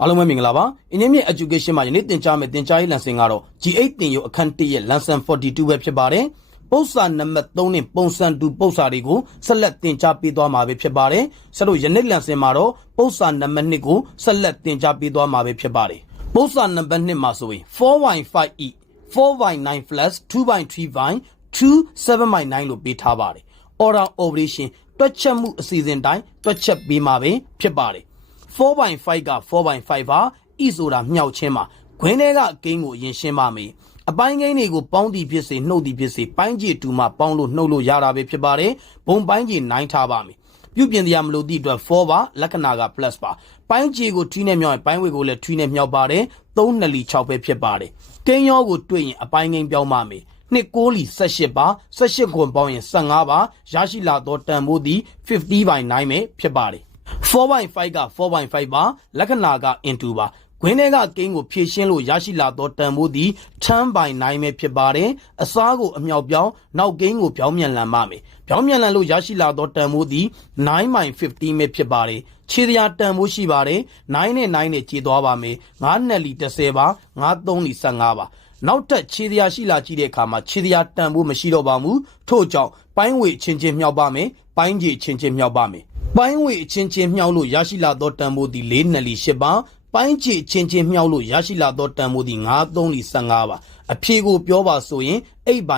အားလုံးပဲမင်္ဂလာပါ။ Ingyin Education မှာယနေ့သင်ကြားမယ့်သင်ကြားရေး lesson ကတော့ G8 သင်ယူအခန်း1ရဲ့ Lesson-42 ပဲဖြစ်ပါတယ်။ပု္ပ္ပစာနံပါတ်3နဲ့ပုံစံတူပု္ပ္ပစာတွေကိုဆက်လက်သင်ကြားပေးသွားမှာပဲဖြစ်ပါတယ်။ဆက်လို့ယနေ့ lesson မှာတော့ပု္ပ္ပစာနံပါတ်2ကိုဆက်လက်သင်ကြားပေးသွားမှာပဲဖြစ်ပါတယ်။ပု္ပ္ပစာနံပါတ်2မှာဆိုရင် 4/5e 4/9 plus 2/3 2 7/9 လို့ပေးထားပါတယ်။ Order operation တွက်ချက်မှုအစီအစဉ်တိုင်းတွက်ချက်ပေးမှာပဲဖြစ်ပါတယ်။ 4/5 က 4/5 ပါ e ဆိုတာမြောက်ချင်းပါခွင်းထဲကဂိမ်းကိုအရင်ရှင်းပါမယ်အပိုင်းဂိမ်းတွေကိုပေါင်းသည်ဖြစ်စေနှုတ်သည်ဖြစ်စေပိုင်းခြေတူမှာပေါင်းလို့နှုတ်လို့ရတာပဲဖြစ်ပါတယ်ဘုံပိုင်းခြေ9ထားပါမယ်ပြုပြင်တရားမလို့သည့်အတွက်4ပါလက္ခဏာက plus ပါပိုင်းခြေကိုထွီးနဲ့မြောက်ရင်ပိုင်းဝေကိုလည်းထွီးနဲ့မြောက်ပါတယ်3 2လီ6ပဲဖြစ်ပါတယ်ဂိမ်းရောကိုတွေ့ရင်အပိုင်းဂိမ်းပြောင်းပါမယ်နှစ်9လီ18ပါ18ခွန်ပေါင်းရင်15ပါရရှိလာသောတန်ဖိုးသည် 50/9 ပဲဖြစ်ပါတယ်4/5 က 4/5 ပါလက္ခဏာက into ပါခွင်းထဲကကိန်းကိုဖြည့်ရှင်းလို့ရရှိလာသောတန်ဖိုးသည် 10/9 ပဲဖြစ်ပါတယ်အစားကိုအမြောက်ပြောင်းနောက်ကိန်းကိုပြောင်းမြန်လန်ပါမယ်ပြောင်းမြန်လန်လို့ရရှိလာသောတန်ဖိုးသည် 9/15 ပဲဖြစ်ပါတယ်ခြေတရားတန်ဖိုးရှိပါတယ်9နဲ့9နဲ့ခြေသွားပါမယ်9 2လီ10ပါ9 3လီ15ပါနောက်ထပ်ခြေတရားရှိလာကြည့်တဲ့အခါမှာခြေတရားတန်ဖိုးမရှိတော့ပါဘူးထို့ကြောင့်ပိုင်းဝေချင်းချင်းမြောက်ပါမယ်ပိုင်းခြေချင်းချင်းမြောက်ပါမယ်ပိုင်းဝေချင်းချင်းမြောက်လို့ရရှိလာသောတန်ဖိုးသည်4 2လီ10ပါပိုင်းခြေချင်းချင်းမြောက်လို့ရရှိလာသောတန်ဖိုးသည်9 3လီ15ပါအဖြေကိုပြောပါဆိုရင် 8/15 ပဲ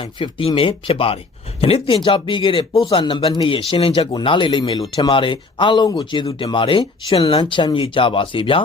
ဖြစ်ပါတယ်ယနေ့သင်ကြားပေးခဲ့တဲ့ပု္ပ္ပစာနံပါတ်2ရဲ့ရှင်းလင်းချက်ကိုနားလည်လိမ့်မယ်လို့ထင်ပါတယ်အားလုံးကိုကျေးဇူးတင်ပါတယ်ရှင်လန်းချမ်းမြေ့ကြပါစေဗျာ